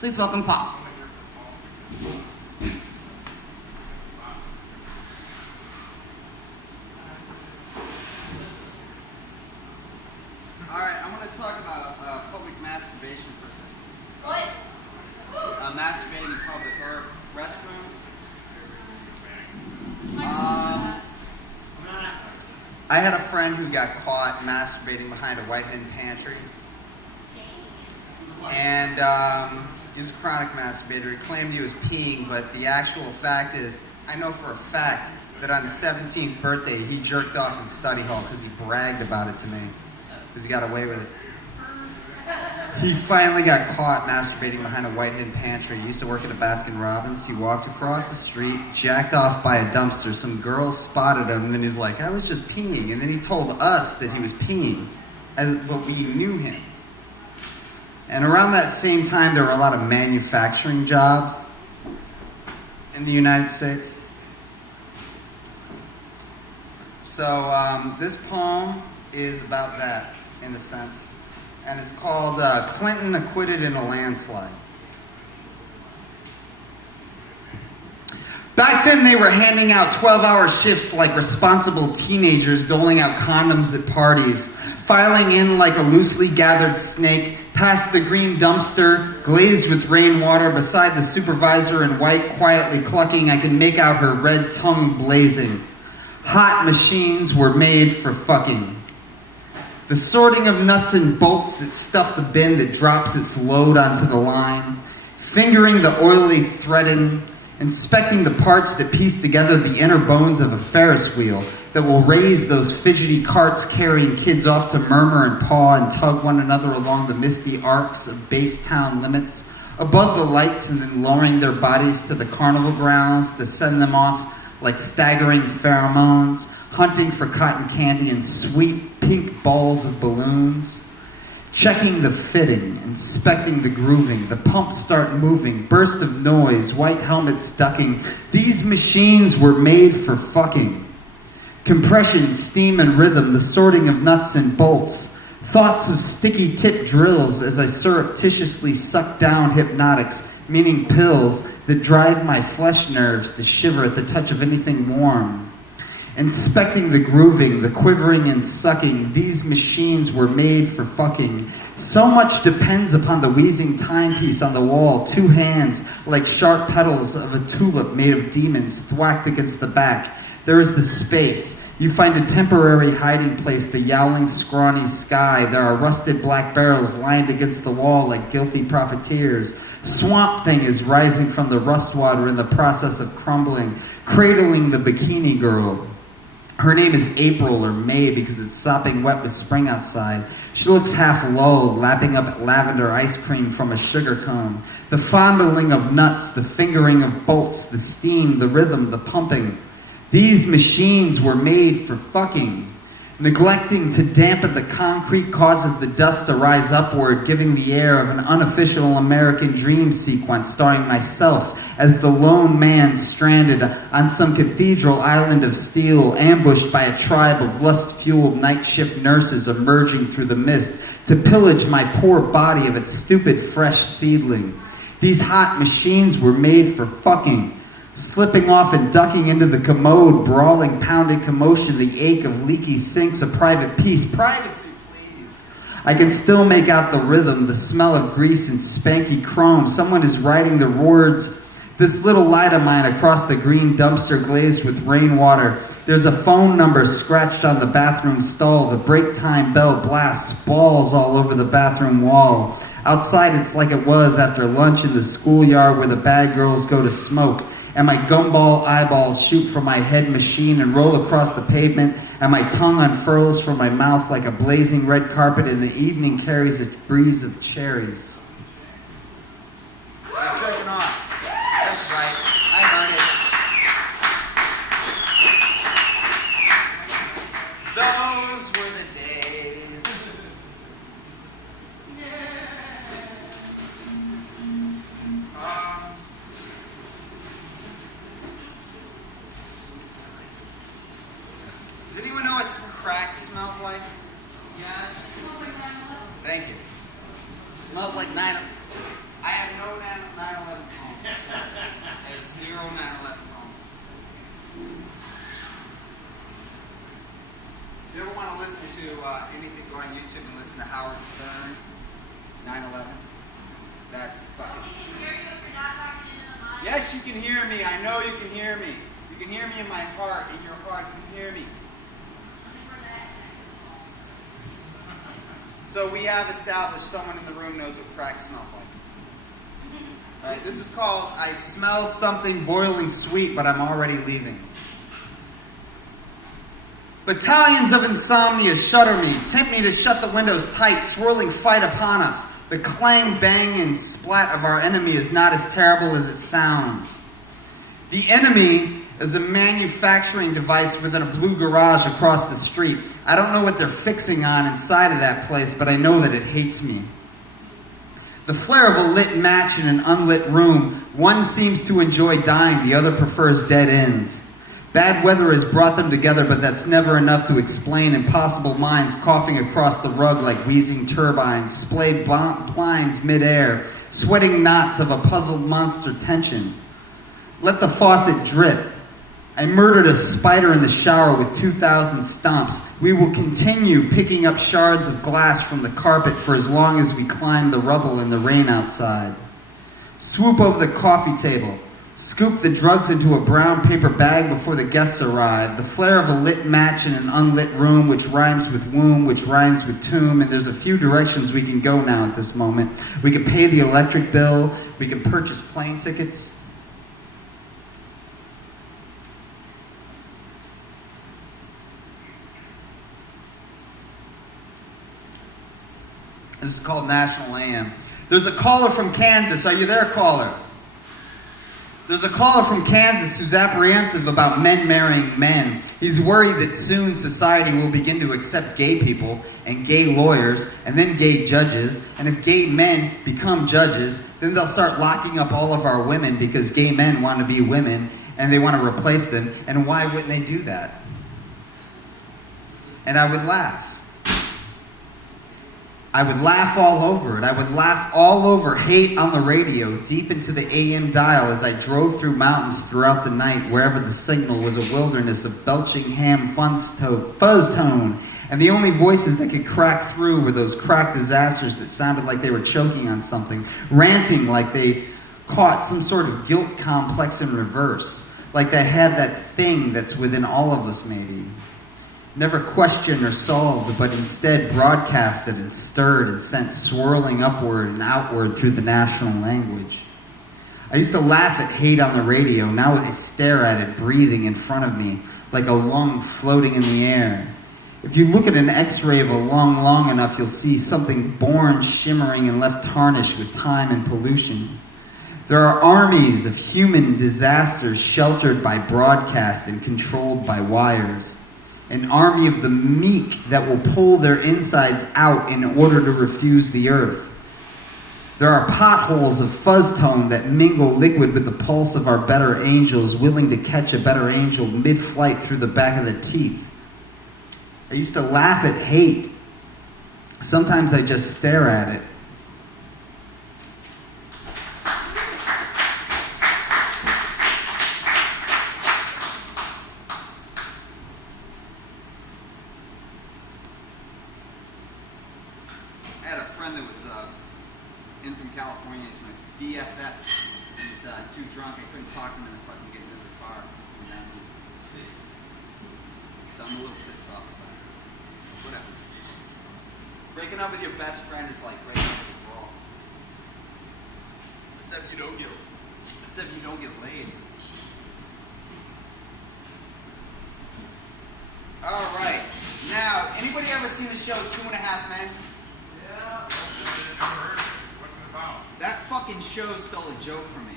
Please welcome Paul. Alright, I'm going to talk about public masturbation for a second. What? Masturbating in public or restrooms. I had a friend who got caught masturbating behind a white hen pantry. And he was a chronic masturbator. He claimed he was peeing, but the actual fact is, I know for a fact that on his 17th birthday, he jerked off in study hall because he bragged about it to me. Because he got away with it. He finally got caught masturbating behind a white hen pantry. He used to work at a Baskin Robbins. He walked across the street, jacked off by a dumpster. Some girls spotted him, and then he was like, I was just peeing. And then he told us that he was peeing, but we knew him. And around that same time, there were a lot of manufacturing jobs in the United States. So this poem is about that, in a sense. And it's called Clinton Acquitted in a Landslide. Back then, they were handing out 12-hour shifts like responsible teenagers, doling out condoms at parties, filing in like a loosely gathered snake, past the green dumpster, glazed with rainwater, beside the supervisor in white, quietly clucking. I can make out her red tongue blazing. Hot machines were made for fucking. The sorting of nuts and bolts that stuff the bin that drops its load onto the line, fingering the oily threading, inspecting the parts that piece together the inner bones of a Ferris wheel that will raise those fidgety carts carrying kids off to murmur and paw and tug one another along the misty arcs of base town limits, above the lights, and then lowering their bodies to the carnival grounds to send them off like staggering pheromones, hunting for cotton candy and sweet pink balls of balloons, checking the fitting, inspecting the grooving, the pumps start moving, burst of noise, white helmets ducking. These machines were made for fucking. Compression, steam, and rhythm, the sorting of nuts and bolts, thoughts of sticky tip drills as I surreptitiously suck down hypnotics, meaning pills that drive my flesh nerves to shiver at the touch of anything warm. Inspecting the grooving, the quivering and sucking, these machines were made for fucking. So much depends upon the wheezing timepiece on the wall, 2 hands like sharp petals of a tulip made of demons thwacked against the back. There is the space. You find a temporary hiding place, the yowling, scrawny sky. There are rusted black barrels lined against the wall like guilty profiteers. Swamp Thing is rising from the rust water in the process of crumbling, cradling the bikini girl. Her name is April or May because it's sopping wet with spring outside. She looks half lulled, lapping up lavender ice cream from a sugar cone. The fondling of nuts, the fingering of bolts, the steam, the rhythm, the pumping. These machines were made for fucking. Neglecting to dampen the concrete causes the dust to rise upward, giving the air of an unofficial American dream sequence starring myself as the lone man stranded on some cathedral island of steel, ambushed by a tribe of lust-fueled night shift nurses emerging through the mist to pillage my poor body of its stupid fresh seedling. These hot machines were made for fucking. Slipping off and ducking into the commode, brawling, pounding commotion, the ache of leaky sinks, a private piece. Privacy, please. I can still make out the rhythm, the smell of grease and spanky chrome. Someone is writing the words, this little light of mine, across the green dumpster glazed with rainwater. There's a phone number scratched on the bathroom stall. The break time bell blasts, balls all over the bathroom wall. Outside, it's like it was after lunch in the schoolyard where the bad girls go to smoke. And my gumball eyeballs shoot from my head machine and roll across the pavement, and my tongue unfurls from my mouth like a blazing red carpet, and the evening carries a breeze of cherries. I'm jerking off. That's right. I heard it. Those were the days. Does anyone know what crack smells like? Yes. It smells like 9/11. Thank you. Smells like 9. I am known as anything, go on YouTube and listen to Howard Stern, 9/11. That's fucking... We can hear you if you're not talking into the mic. Yes, you can hear me. I know you can hear me. You can hear me in my heart. In your heart, you can hear me. So we have established someone in the room knows what crack smells like. Alright, this is called I Smell Something Boiling Sweet, but I'm Already Leaving. Battalions of insomnia shudder me, tempt me to shut the windows tight, swirling fight upon us. The clang, bang, and splat of our enemy is not as terrible as it sounds. The enemy is a manufacturing device within a blue garage across the street. I don't know what they're fixing on inside of that place, but I know that it hates me. The flare of a lit match in an unlit room, one seems to enjoy dying, the other prefers dead ends. Bad weather has brought them together, but that's never enough to explain impossible minds coughing across the rug like wheezing turbines, splayed blinds midair, sweating knots of a puzzled monster tension. Let the faucet drip. I murdered a spider in the shower with 2,000 stomps. We will continue picking up shards of glass from the carpet for as long as we climb the rubble in the rain outside. Swoop over the coffee table. Scoop the drugs into a brown paper bag before the guests arrive. The flare of a lit match in an unlit room, which rhymes with womb, which rhymes with tomb. And there's a few directions we can go now at this moment. We can pay the electric bill. We can purchase plane tickets. This is called National AM. There's a caller from Kansas. Are you there, caller? There's a caller from Kansas who's apprehensive about men marrying men. He's worried that soon society will begin to accept gay people and gay lawyers and then gay judges. And if gay men become judges, then they'll start locking up all of our women because gay men want to be women and they want to replace them. And why wouldn't they do that? And I would laugh. I would laugh all over it. I would laugh all over hate on the radio, deep into the AM dial as I drove through mountains throughout the night, wherever the signal was a wilderness of belching ham fuzz tone. And the only voices that could crack through were those crack disasters that sounded like they were choking on something, ranting like they caught some sort of guilt complex in reverse, like they had that thing that's within all of us maybe. Never questioned or solved, but instead broadcasted and stirred and sent swirling upward and outward through the national language. I used to laugh at hate on the radio. Now I stare at it breathing in front of me like a lung floating in the air. If you look at an x-ray of a lung long enough, you'll see something born shimmering and left tarnished with time and pollution. There are armies of human disasters sheltered by broadcast and controlled by wires. An army of the meek that will pull their insides out in order to refuse the earth. There are potholes of fuzz tone that mingle liquid with the pulse of our better angels, willing to catch a better angel mid-flight through the back of the teeth. I used to laugh at hate. Sometimes I just stare at it. Breaking up with your best friend is like breaking up with a girl. Except you don't get laid. Alright. Now, anybody ever seen the show 2.5 Men? Yeah. What's it about? That fucking show stole a joke from me.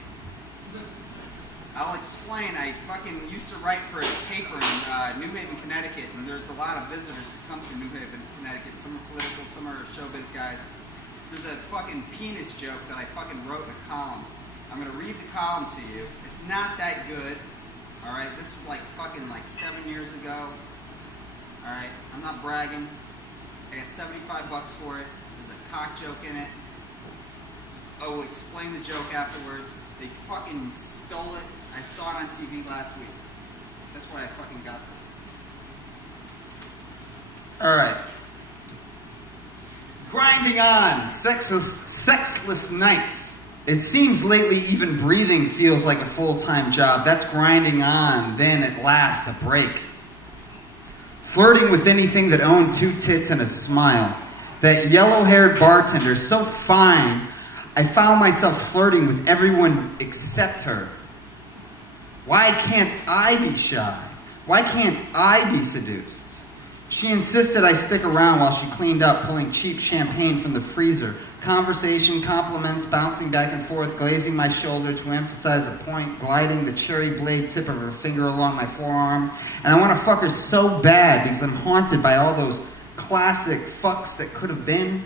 I'll explain. I fucking used to write for a paper in New Haven, Connecticut, and there's a lot of visitors that come from New Haven, Connecticut. Some are political, some are showbiz guys. There's a fucking penis joke that I fucking wrote in a column. I'm gonna read the column to you. It's not that good. Alright, this was like fucking like 7 years ago. Alright, I'm not bragging. I got $75 for it. There's a cock joke in it. I will explain the joke afterwards. They fucking stole it. I saw it on TV last week. That's why I fucking got this. Alright. Grinding on, sexless nights. It seems lately even breathing feels like a full-time job. That's grinding on, then at last a break. Flirting with anything that owned two tits and a smile. That yellow-haired bartender, so fine, I found myself flirting with everyone except her. Why can't I be shy? Why can't I be seduced? She insisted I stick around while she cleaned up, pulling cheap champagne from the freezer. Conversation, compliments, bouncing back and forth, glazing my shoulder to emphasize a point, gliding the cherry blade tip of her finger along my forearm. And I want to fuck her so bad because I'm haunted by all those classic fucks that could have been.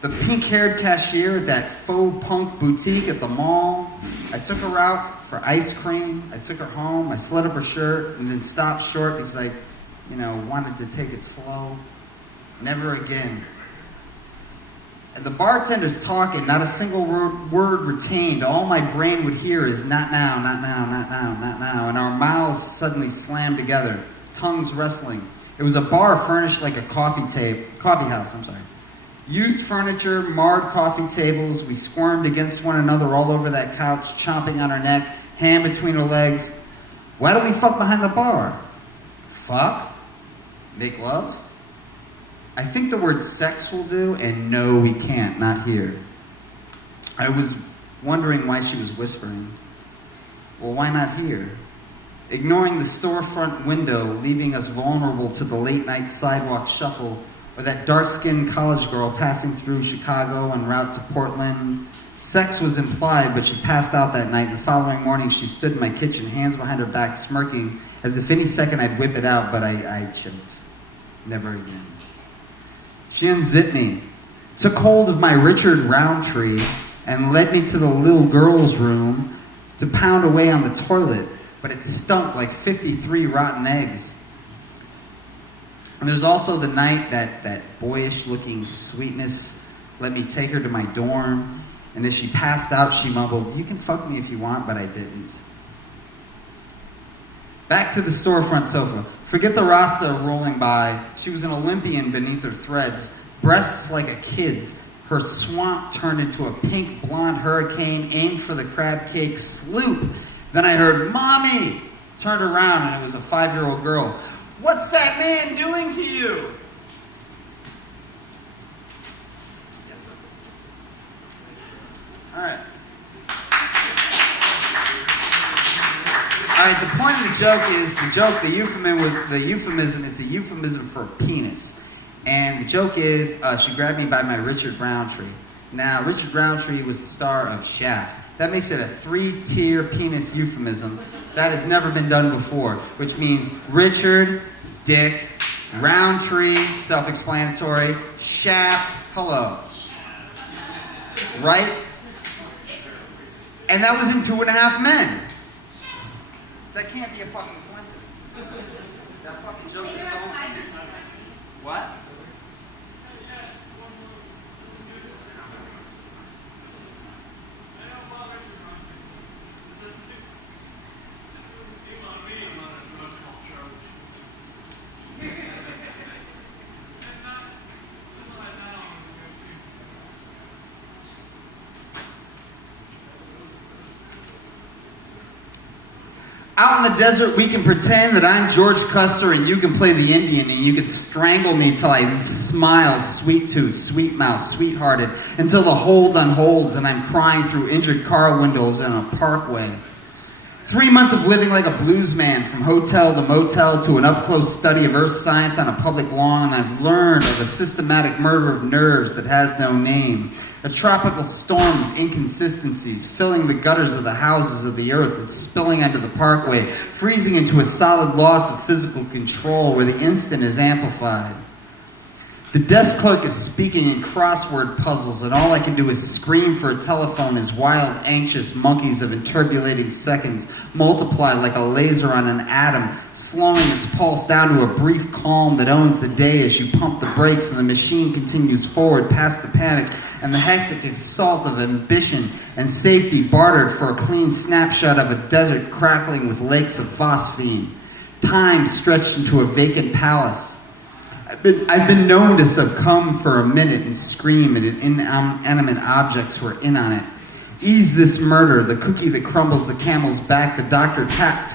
The pink-haired cashier at that faux punk boutique at the mall. I took her out for ice cream. I took her home. I slit up her shirt and then stopped short because I, wanted to take it slow. Never again. And the bartender's talking, not a single word retained. All my brain would hear is not now, not now, not now, not now. And our mouths suddenly slammed together, tongues wrestling. It was a bar furnished like a coffee house. Used furniture, marred coffee tables. We squirmed against one another all over that couch, chomping on her neck, hand between her legs. Why don't we fuck behind the bar? Fuck? Make love? I think the word sex will do, and no, we can't, not here. I was wondering why she was whispering. Well, why not here? Ignoring the storefront window, leaving us vulnerable to the late-night sidewalk shuffle, or that dark-skinned college girl passing through Chicago en route to Portland. Sex was implied, but she passed out that night, and the following morning she stood in my kitchen, hands behind her back, smirking, as if any second I'd whip it out, but I choked. Never again. She unzipped me, took hold of my Richard Roundtree, and led me to the little girl's room to pound away on the toilet, but it stunk like 53 rotten eggs. And there's also the night that boyish-looking sweetness let me take her to my dorm, and as she passed out, she mumbled, "You can fuck me if you want, but I didn't." Back to the storefront sofa. Forget the Rasta rolling by. She was an Olympian beneath her threads, breasts like a kid's. Her swamp turned into a pink blonde hurricane, aimed for the crab cake sloop. Then I heard, "Mommy!" Turned around and it was a 5-year-old girl. "What's that man doing to you?" All right. All right, the point of the joke is, the euphemism, it's a euphemism for a penis. And the joke is, she grabbed me by my Richard Roundtree. Now, Richard Roundtree was the star of Shaft. That makes it a 3-tier penis euphemism. That has never been done before, which means Richard, dick, Roundtree, self-explanatory, Shaft, hello. Right? And that was in 2.5 Men. That can't be a fucking coincidence. That fucking joke is stolen. What? Out in the desert, we can pretend that I'm George Custer and you can play the Indian and you can strangle me till I smile, sweet tooth, sweet mouth, sweethearted, until the hold unholds and I'm crying through injured car windows in a parkway. 3 months of living like a blues man, from hotel to motel to an up-close study of earth science on a public lawn, and I've learned of a systematic murder of nerves that has no name. A tropical storm of inconsistencies, filling the gutters of the houses of the earth and spilling onto the parkway, freezing into a solid loss of physical control where the instant is amplified. The desk clerk is speaking in crossword puzzles, and all I can do is scream for a telephone as wild, anxious monkeys of interbulating seconds multiply like a laser on an atom, slowing its pulse down to a brief calm that owns the day as you pump the brakes and the machine continues forward past the panic and the hectic assault of ambition and safety bartered for a clean snapshot of a desert crackling with lakes of phosphine. Time stretched into a vacant palace. I've been known to succumb for a minute and scream at inanimate objects who are in on it. Ease this murder, the cookie that crumbles the camel's back, the doctor taps.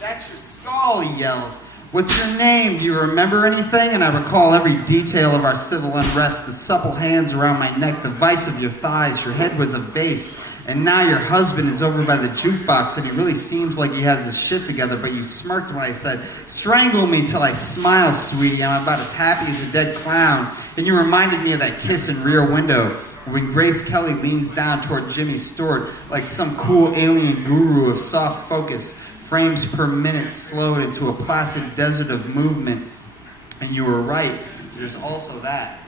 That's your skull, he yells. What's your name? Do you remember anything? And I recall every detail of our civil unrest, the supple hands around my neck, the vice of your thighs, your head was a vase. And now your husband is over by the jukebox and he really seems like he has his shit together, but you smirked when I said, strangle me till I smile, sweetie. I'm about as happy as a dead clown. And you reminded me of that kiss in Rear Window when Grace Kelly leans down toward Jimmy Stewart like some cool alien guru of soft focus, frames per minute slowed into a placid desert of movement. And you were right, there's also that.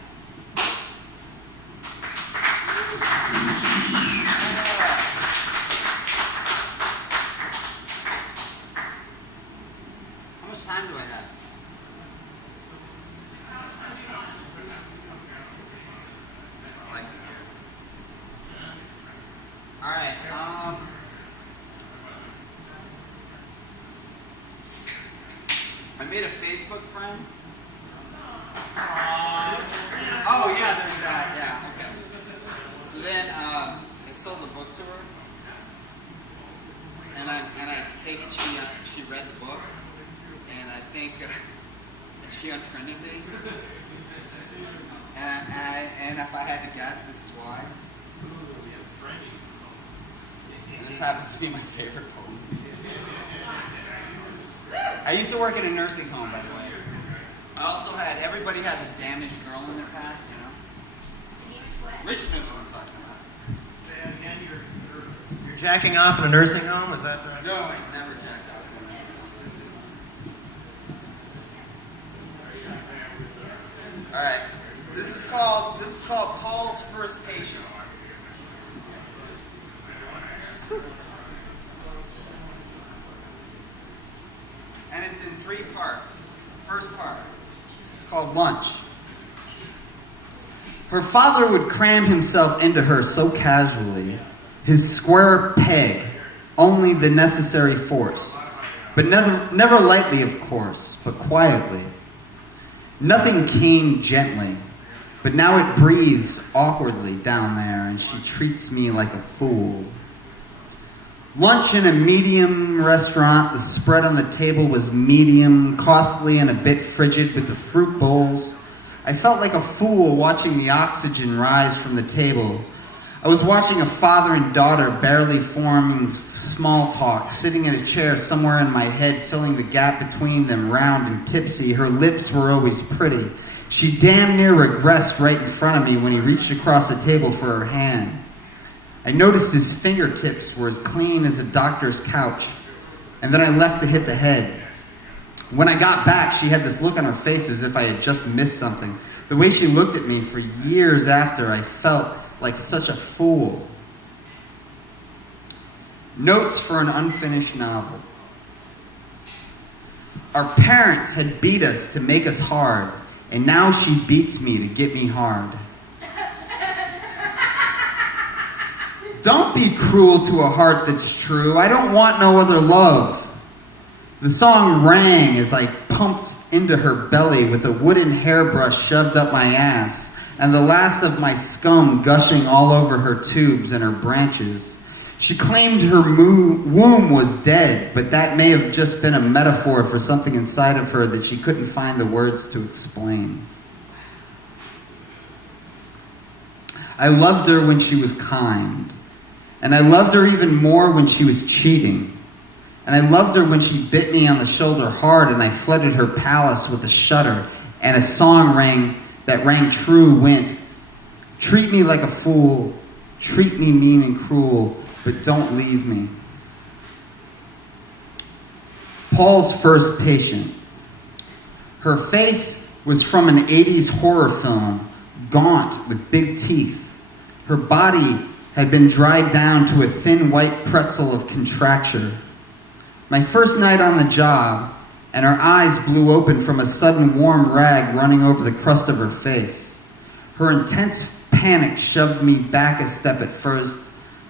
How much time do I have? All right. I made a Facebook friend. Oh yeah, there's that. Yeah. Okay. So then I sold the book to her, and I take it she read the book, and I think she unfriended me. And if I had to guess, this is why. And this happens to be my favorite poem. I used to work in a nursing home, by the way. I also had, everybody has a damaged girl in their past, you know? Rich knows what I'm talking about. Say that again, you're jacking off in a nursing home, is that right? No, I never jacked off. All right. This is called Paul's First Patient. And it's in 3 parts. First part, it's called Lunch. Her father would cram himself into her so casually, his square peg, only the necessary force. But never lightly, of course, but quietly. Nothing came gently, but now it breathes awkwardly down there, and she treats me like a fool. Lunch in a medium restaurant, the spread on the table was medium, costly and a bit frigid with the fruit bowls. I felt like a fool watching the oxygen rise from the table. I was watching a father and daughter barely forming small talk, sitting in a chair somewhere in my head, filling the gap between them, round and tipsy. Her lips were always pretty. She damn near regressed right in front of me when he reached across the table for her hand. I noticed his fingertips were as clean as a doctor's couch, and then I left to hit the head. When I got back, she had this look on her face as if I had just missed something. The way she looked at me for years after, I felt like such a fool. Notes for an unfinished novel. Our parents had beat us to make us hard, and now she beats me to get me hard. Don't be cruel to a heart that's true. I don't want no other love. The song rang as I pumped into her belly with a wooden hairbrush shoved up my ass, and the last of my scum gushing all over her tubes and her branches. She claimed her womb was dead, but that may have just been a metaphor for something inside of her that she couldn't find the words to explain. I loved her when she was kind. And I loved her even more when she was cheating. And I loved her when she bit me on the shoulder hard and I flooded her palace with a shudder. And a song rang true went, treat me like a fool, treat me mean and cruel, but don't leave me. Paul's First Patient. Her face was from an 80s horror film, gaunt with big teeth. Her body had been dried down to a thin white pretzel of contracture. My first night on the job, and her eyes blew open from a sudden warm rag running over the crust of her face. Her intense panic shoved me back a step at first,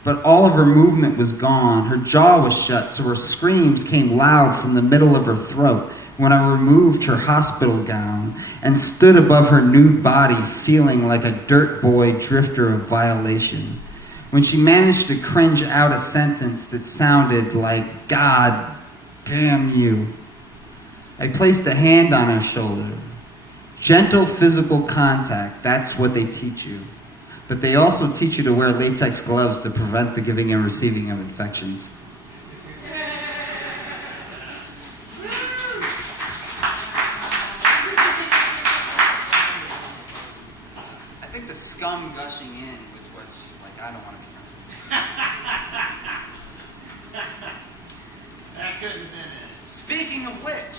but all of her movement was gone. Her jaw was shut, so her screams came loud from the middle of her throat. when I removed her hospital gown and stood above her nude body feeling like a dirt boy drifter of violation. When she managed to cringe out a sentence that sounded like, "God damn you." I placed a hand on her shoulder. Gentle physical contact, that's what they teach you. But they also teach you to wear latex gloves to prevent the giving and receiving of infections. I think the scum gushing in was what she's like, I don't want to be friends with you. That couldn't have been it. Speaking of which,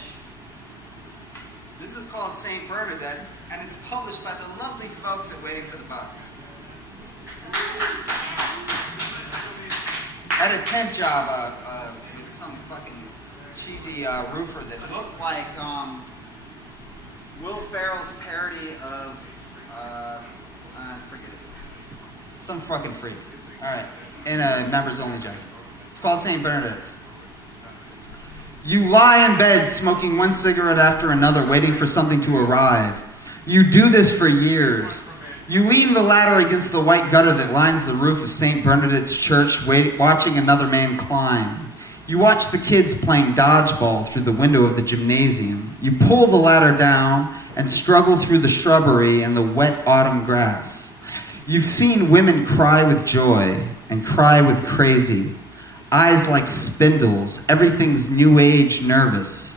this is called St. Bernadettes, and it's published by the lovely folks at Waiting for the Bus. I had a tent job with some fucking cheesy roofer that looked like Will Ferrell's parody of, forget it. Some fucking freak. Alright, in a members-only jacket. It's called St. Bernadettes. You lie in bed smoking one cigarette after another, waiting for something to arrive. You do this for years. You lean the ladder against the white gutter that lines the roof of St. Bernadette's Church, watching another man climb. You watch the kids playing dodgeball through the window of the gymnasium. You pull the ladder down and struggle through the shrubbery and the wet autumn grass. You've seen women cry with joy and cry with crazy. Eyes like spindles, everything's new age nervous.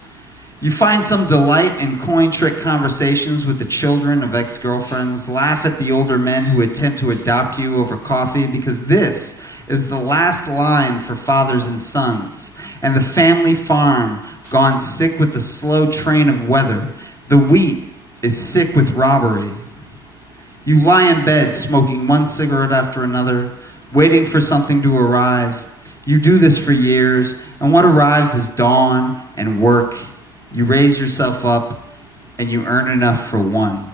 You find some delight in coin trick conversations with the children of ex-girlfriends, laugh at the older men who attempt to adopt you over coffee, because this is the last line for fathers and sons, and the family farm gone sick with the slow train of weather. The wheat is sick with robbery. You lie in bed smoking one cigarette after another, waiting for something to arrive. You do this for years, and what arrives is dawn and work. You raise yourself up, and you earn enough for one.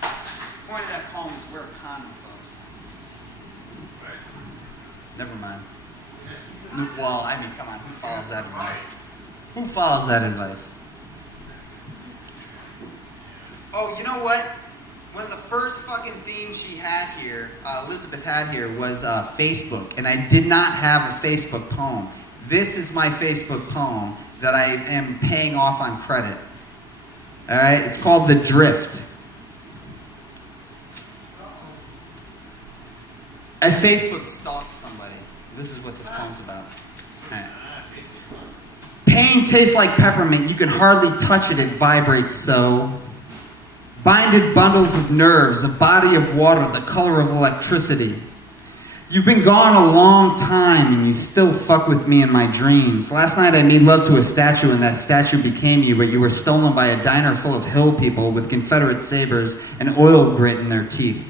The point of that poem is wear a condom, folks. Never mind. Well, I mean, come on, who follows that advice? Who follows that advice? Oh, you know what? One of the first fucking themes she had here, Elizabeth had here, was Facebook. And I did not have a Facebook poem. This is my Facebook poem that I am paying off on credit. Alright? It's called The Drift. I Facebook stalked somebody. This is what this poem's about. All right. Pain tastes like peppermint. You can hardly touch it. It vibrates so. Binded bundles of nerves, a body of water, the color of electricity. You've been gone a long time, and you still fuck with me in my dreams. Last night I made love to a statue, and that statue became you, but you were stolen by a diner full of hill people with Confederate sabers and oil grit in their teeth.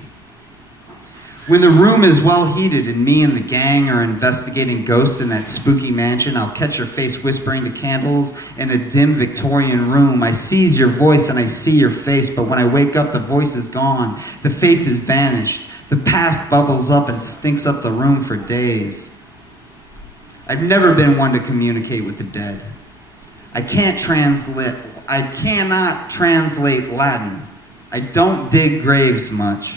When the room is well heated and me and the gang are investigating ghosts in that spooky mansion, I'll catch your face whispering to candles in a dim Victorian room. I seize your voice and I see your face, but when I wake up, the voice is gone. The face is vanished. The past bubbles up and stinks up the room for days. I've never been one to communicate with the dead. I cannot translate Latin. I don't dig graves much.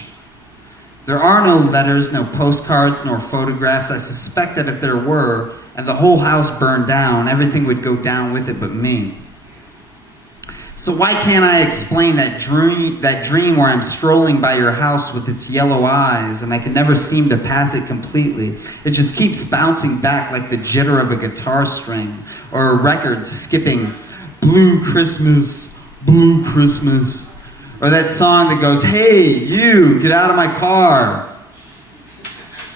There are no letters, no postcards, nor photographs. I suspect that if there were, and the whole house burned down, everything would go down with it but me. So why can't I explain that dream where I'm strolling by your house with its yellow eyes, and I can never seem to pass it completely? It just keeps bouncing back like the jitter of a guitar string, or a record skipping, Blue Christmas, Blue Christmas. Or that song that goes, hey, you, get out of my car.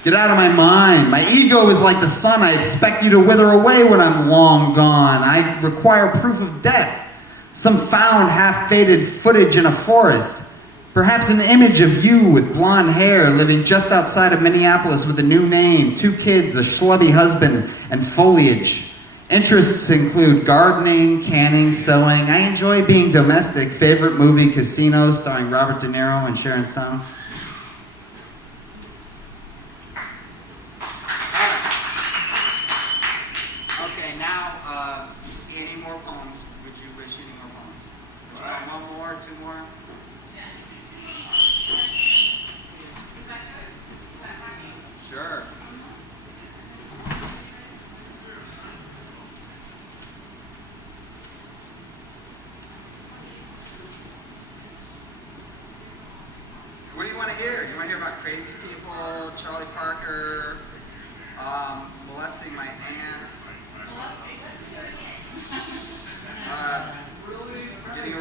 Get out of my mind. My ego is like the sun. I expect you to wither away when I'm long gone. I require proof of death. Some found half-faded footage in a forest. Perhaps an image of you with blonde hair living just outside of Minneapolis with a new name, 2 kids, a schlubby husband, and foliage. Interests include gardening, canning, sewing. I enjoy being domestic. Favorite movie, Casino, starring Robert De Niro and Sharon Stone.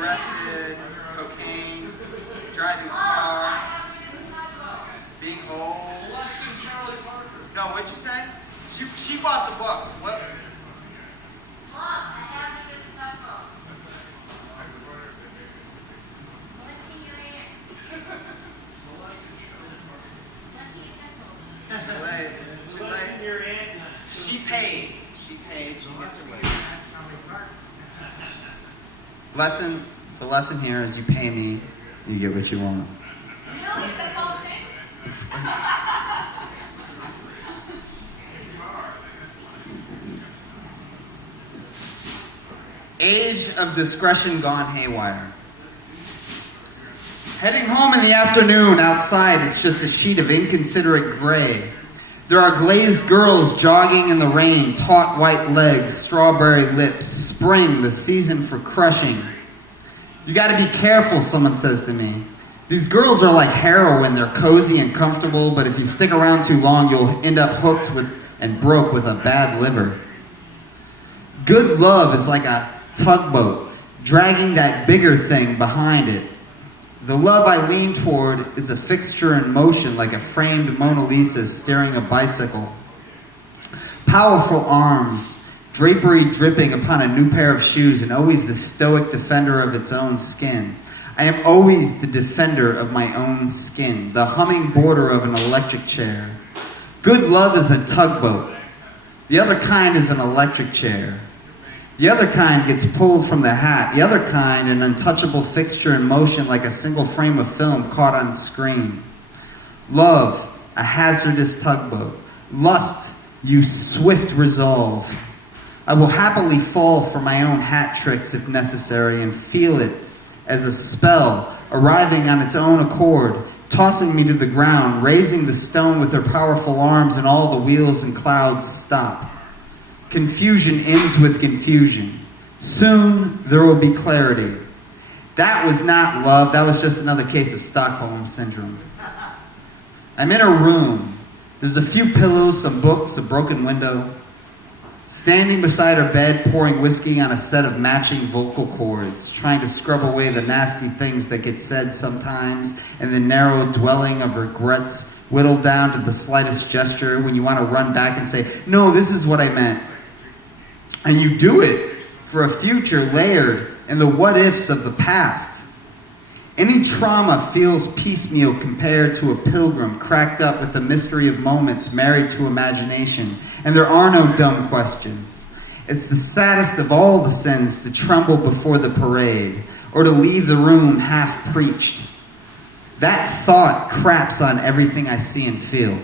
arrested, cocaine, driving a car, being old. No, what'd you say? She bought the book. What? Too late. She paid. She gets her way. The lesson here is you pay me, you get what you want. Really? That's all it takes? Age of discretion gone haywire. Heading home in the afternoon, outside it's just a sheet of inconsiderate gray. There are glazed girls jogging in the rain, taut white legs, strawberry lips. Spring, the season for crushing. You gotta be careful, someone says to me. These girls are like heroin. They're cozy and comfortable, but if you stick around too long, you'll end up hooked with and broke with a bad liver. Good love is like a tugboat, dragging that bigger thing behind it. The love I lean toward is a fixture in motion, like a framed Mona Lisa steering a bicycle. Powerful arms, drapery dripping upon a new pair of shoes, and always the stoic defender of its own skin. I am always the defender of my own skin, the humming border of an electric chair. Good love is a tugboat. The other kind is an electric chair. The other kind gets pulled from the hat. The other kind, an untouchable fixture in motion like a single frame of film caught on screen. Love, a hazardous tugboat. Lust, you swift resolve. I will happily fall for my own hat tricks if necessary and feel it as a spell, arriving on its own accord, tossing me to the ground, raising the stone with her powerful arms, and all the wheels and clouds stop. Confusion ends with confusion. Soon there will be clarity. That was not love. That was just another case of Stockholm Syndrome. I'm in a room. There's a few pillows, some books, a broken window. Standing beside her bed, pouring whiskey on a set of matching vocal cords, trying to scrub away the nasty things that get said sometimes, and the narrow dwelling of regrets whittled down to the slightest gesture when you want to run back and say, no, this is what I meant. And you do it for a future layered in the what-ifs of the past. Any trauma feels piecemeal compared to a pilgrim cracked up with the mystery of moments married to imagination. And there are no dumb questions. It's the saddest of all the sins to tremble before the parade or to leave the room half preached. That thought craps on everything I see and feel.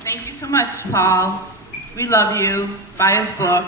Thank you so much, Paul. We love you. Buy his book.